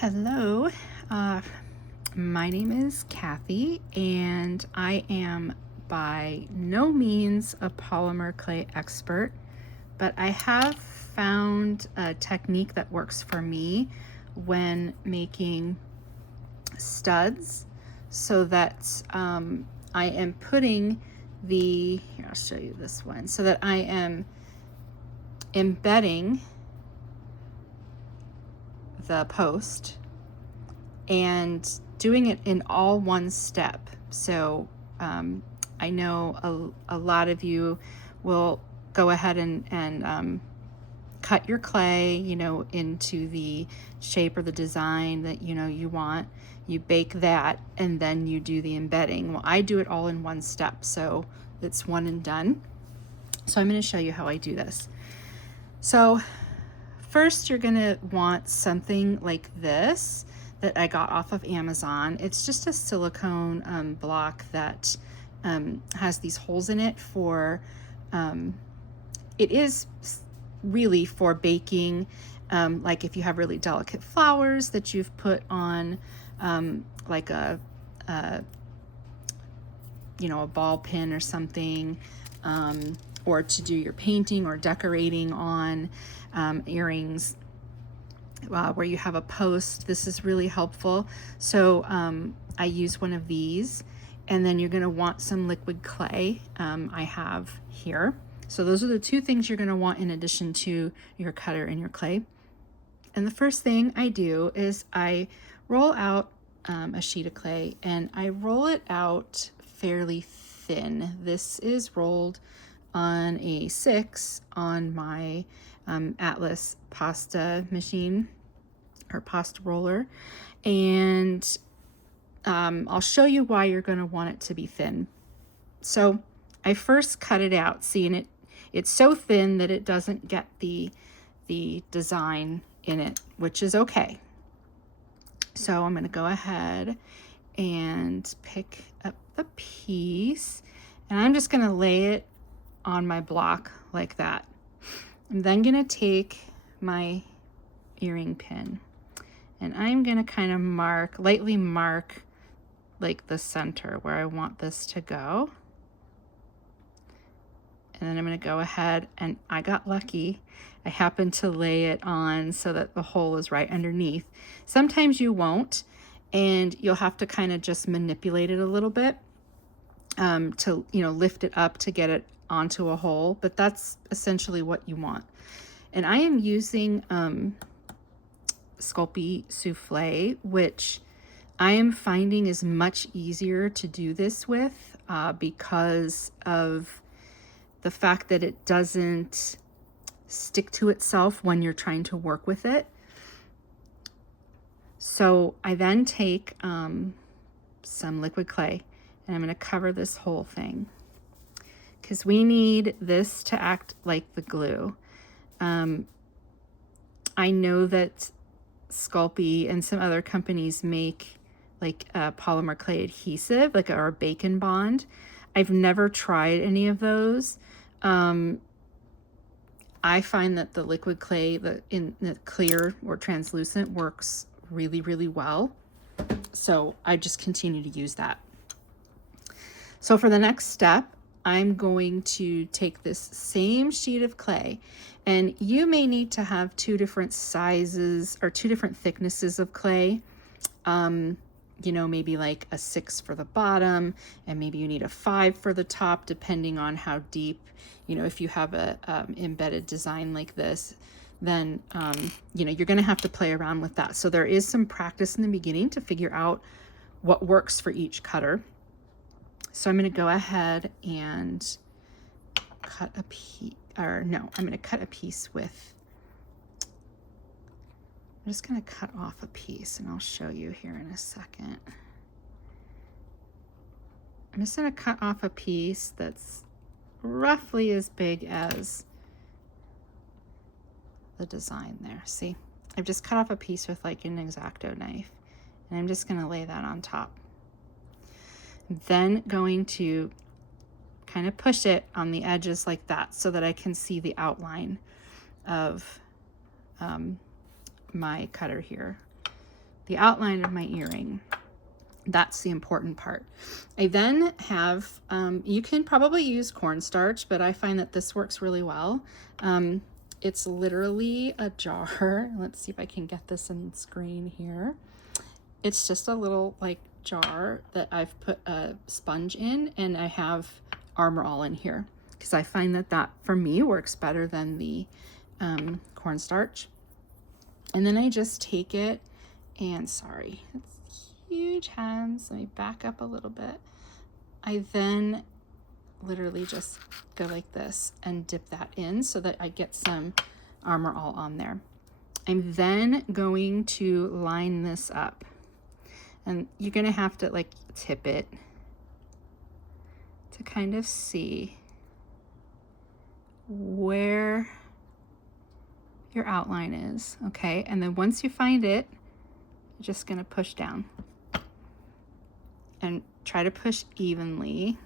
Hello, uh, my name is Kathy, and I am by no means a polymer clay expert, but I have found a technique that works for me when making studs so that I am putting here I'll show you this one, so that I am embedding the post and doing it in all one step. So I know a lot of you will go ahead and cut your clay, into the shape or the design that you want. You bake that and then you do the embedding. Well, I do it all in one step, so it's one and done. So I'm going to show you how I do this. So first, you're gonna want something like this that I got off of Amazon. It's just a silicone block that has these holes in it for, it is really for baking, like if you have really delicate flowers that you've put on like a ball pin or something, or to do your painting or decorating on earrings where you have a post. This is really helpful. So I use one of these, and then you're going to want some liquid clay. I have here. So those are the two things you're going to want in addition to your cutter and your clay. And the first thing I do is I roll out a sheet of clay, and I roll it out fairly thin. This is rolled on a 6 on my Atlas pasta machine or pasta roller, and I'll show you why you're going to want it to be thin. So I first cut it out, and it's so thin that it doesn't get the design in it, which is okay. So I'm going to go ahead and pick up the piece, and I'm just going to lay it on my block like that. I'm then going to take my earring pin, and I'm going to kind of lightly mark like the center where I want this to go. And then I'm going to go ahead, and I got lucky. I happened to lay it on so that the hole is right underneath. Sometimes you won't, and you'll have to kind of just manipulate it a little bit to lift it up to get it onto a hole, but that's essentially what you want. And I am using Sculpey Souffle, which I am finding is much easier to do this with because of the fact that it doesn't stick to itself when you're trying to work with it. So I then take some liquid clay, and I'm going to cover this whole thing because we need this to act like the glue. I know that Sculpey and some other companies make like a polymer clay adhesive, like or a Bacon Bond. I've never tried any of those. I find that the liquid clay, in the clear or translucent, works really, really well. So I just continue to use that. So for the next step, I'm going to take this same sheet of clay, and you may need to have 2 different sizes or 2 different thicknesses of clay. Maybe like a 6 for the bottom, and maybe you need a 5 for the top, depending on how deep, if you have a embedded design like this, then, you're going to have to play around with that. So there is some practice in the beginning to figure out what works for each cutter. So I'm going to go ahead and cut a piece, I'm going to cut a piece with, I'm just going to cut off a piece, and I'll show you here in a second. I'm just going to cut off a piece that's roughly as big as the design there. See, I've just cut off a piece with like an X-Acto knife, and I'm just going to lay that on top. I'm then going to kind of push it on the edges like that so that I can see the outline of my cutter here. the outline of my earring. That's the important part. I then have, you can probably use cornstarch, but I find that this works really well. It's literally a jar. Let's see if I can get this on the screen here. It's just a little like jar that I've put a sponge in, and I have Armor All in here because I find that that for me works better than the cornstarch. And then I just take it and, sorry, it's huge hands. Let me back up a little bit. I then literally just go like this and dip that in so that I get some Armor All on there. I'm then going to line this up, and you're gonna have to like tip it to kind of see where your outline is, okay? And then once you find it, you're just gonna push down and try to push evenly.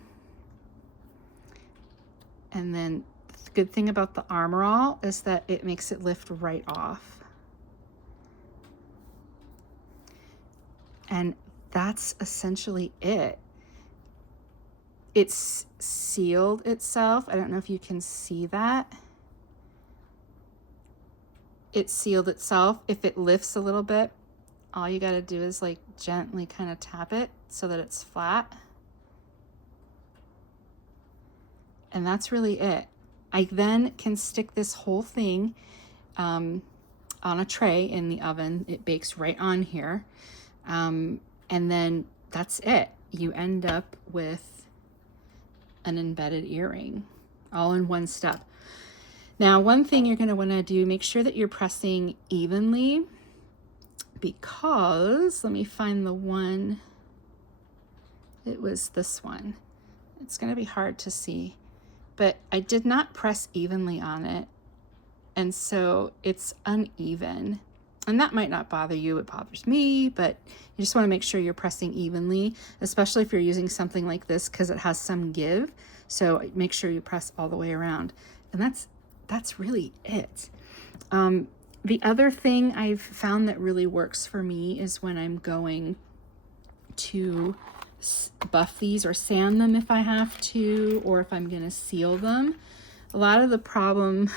And then the good thing about the Armor All is that it makes it lift right off. And that's essentially it. It's sealed itself. I don't know if you can see that. It sealed itself. If it lifts a little bit, all you gotta do is like gently kind of tap it so that it's flat. And that's really it. I then can stick this whole thing on a tray in the oven. It bakes right on here. And then that's it. You end up with an embedded earring all in one step. Now, one thing you're going to want to do, make sure that you're pressing evenly, because let me find the one. It was this one. It's going to be hard to see, but I did not press evenly on it. And so it's uneven. And that might not bother you, it bothers me, but you just want to make sure you're pressing evenly, especially if you're using something like this because it has some give. So make sure you press all the way around. And that's really it. The other thing I've found that really works for me is when I'm going to buff these or sand them if I have to, or if I'm going to seal them. A lot of the problems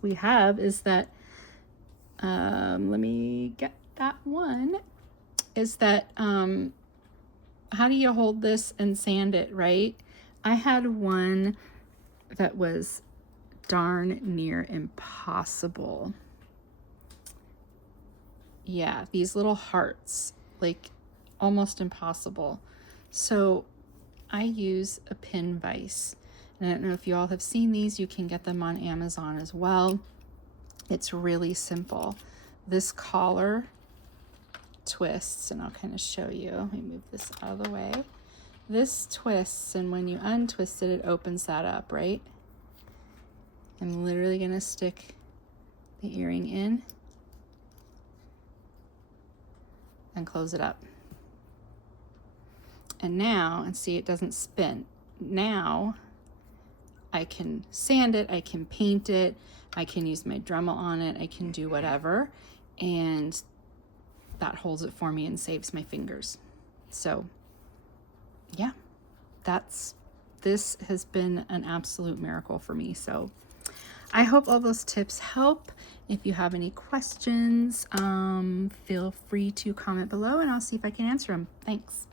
we have is that let me get that one, is that how do you hold this and sand it, right? I had one that was darn near impossible. Yeah, these little hearts, like almost impossible. So I use a pin vise. And I don't know if you all have seen these, you can get them on Amazon as well. It's really simple. This collar twists, and I'll kind of show you. Let me move this out of the way. This twists, and when you untwist it, it opens that up, right? I'm literally gonna stick the earring in and close it up. And now, and see, it doesn't spin. Now I can sand it, I can paint it, I can use my Dremel on it, I can do whatever, and that holds it for me and saves my fingers. So yeah, this has been an absolute miracle for me. So I hope all those tips help. If you have any questions, feel free to comment below and I'll see if I can answer them. Thanks.